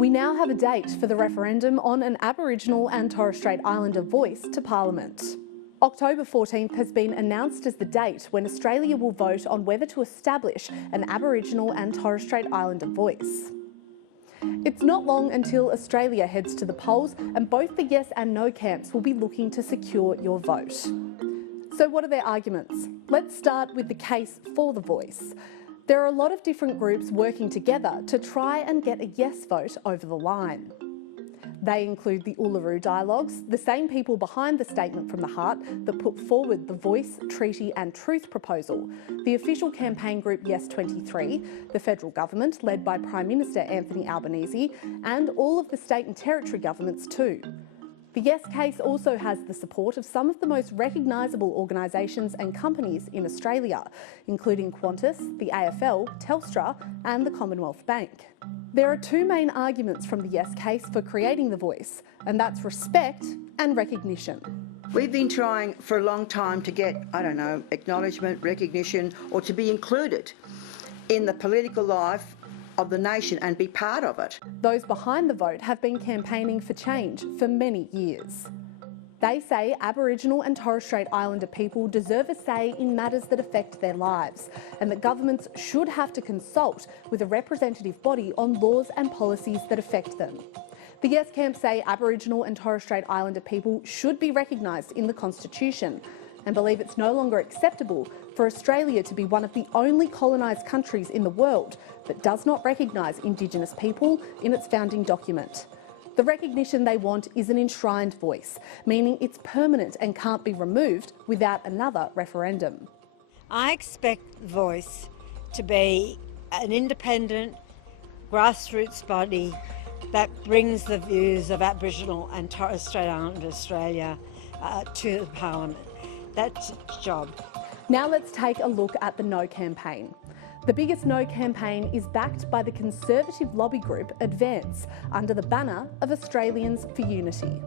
We now have a date for the referendum on an Aboriginal and Torres Strait Islander voice to Parliament. October 14th has been announced as the date when Australia will vote on whether to establish an Aboriginal and Torres Strait Islander voice. It's not long until Australia heads to the polls, and both the yes and no camps will be looking to secure your vote. So what are their arguments? Let's start with the case for the voice. There are a lot of different groups working together to try and get a yes vote over the line. They include the Uluru Dialogues, the same people behind the Statement from the Heart that put forward the Voice, Treaty and Truth proposal, the official campaign group Yes23, the federal government led by Prime Minister Anthony Albanese, and all of the state and territory governments too. The Yes case also has the support of some of the most recognisable organisations and companies in Australia, including Qantas, the AFL, Telstra and the Commonwealth Bank. There are two main arguments from the Yes case for creating the voice, and that's respect and recognition. We've been trying for a long time to get, acknowledgement, recognition, or to be included in the political life of the nation and be part of it. Those behind the vote have been campaigning for change for many years. They say Aboriginal and Torres Strait Islander people deserve a say in matters that affect their lives, and that governments should have to consult with a representative body on laws and policies that affect them. The Yes camp say Aboriginal and Torres Strait Islander people should be recognised in the Constitution, and believe it's no longer acceptable for Australia to be one of the only colonised countries in the world that does not recognise Indigenous people in its founding document. The recognition they want is an enshrined voice, meaning it's permanent and can't be removed without another referendum. I expect the Voice to be an independent, grassroots body that brings the views of Aboriginal and Torres Strait Islander Australia to the Parliament. That's its job. Now let's take a look at the No campaign. The biggest No campaign is backed by the conservative lobby group Advance under the banner of Australians for Unity.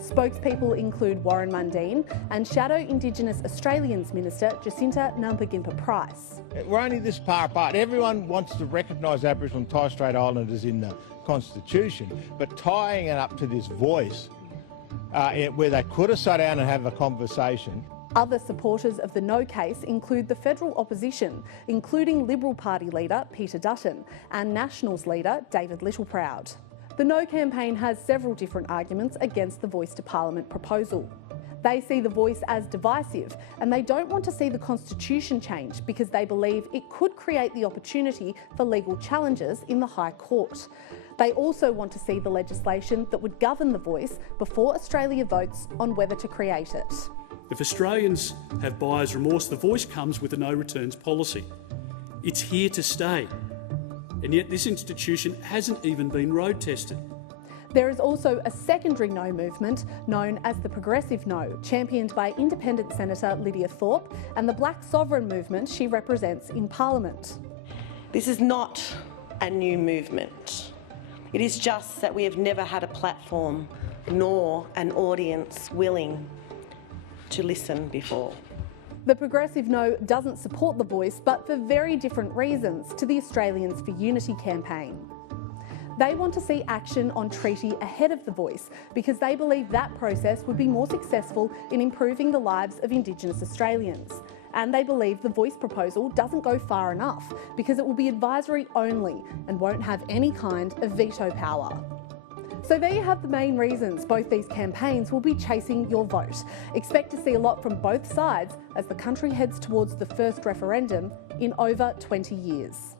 Spokespeople include Warren Mundine and Shadow Indigenous Australians Minister Jacinta Nampijinpa-Price. We're only this far apart. Everyone wants to recognise Aboriginal and Torres Strait Islanders in the Constitution, but tying it up to this voice where they could have sat down and have a conversation. Other supporters of the No case include the federal opposition, including Liberal Party leader Peter Dutton and Nationals leader David Littleproud. The No campaign has several different arguments against the Voice to Parliament proposal. They see the voice as divisive, and they don't want to see the Constitution change because they believe it could create the opportunity for legal challenges in the High Court. They also want to see the legislation that would govern the voice before Australia votes on whether to create it. If Australians have buyer's remorse, the Voice comes with a no returns policy. It's here to stay, and yet this institution hasn't even been road tested. There is also a secondary No movement known as the Progressive No, championed by Independent Senator Lydia Thorpe and the Black Sovereign movement she represents in Parliament. This is not a new movement. It is just that we have never had a platform nor an audience willing to listen before. The Progressive No doesn't support the Voice, but for very different reasons to the Australians for Unity campaign. They want to see action on treaty ahead of the Voice because they believe that process would be more successful in improving the lives of Indigenous Australians. And they believe the Voice proposal doesn't go far enough because it will be advisory only and won't have any kind of veto power. So there you have the main reasons both these campaigns will be chasing your vote. Expect to see a lot from both sides as the country heads towards the first referendum in over 20 years.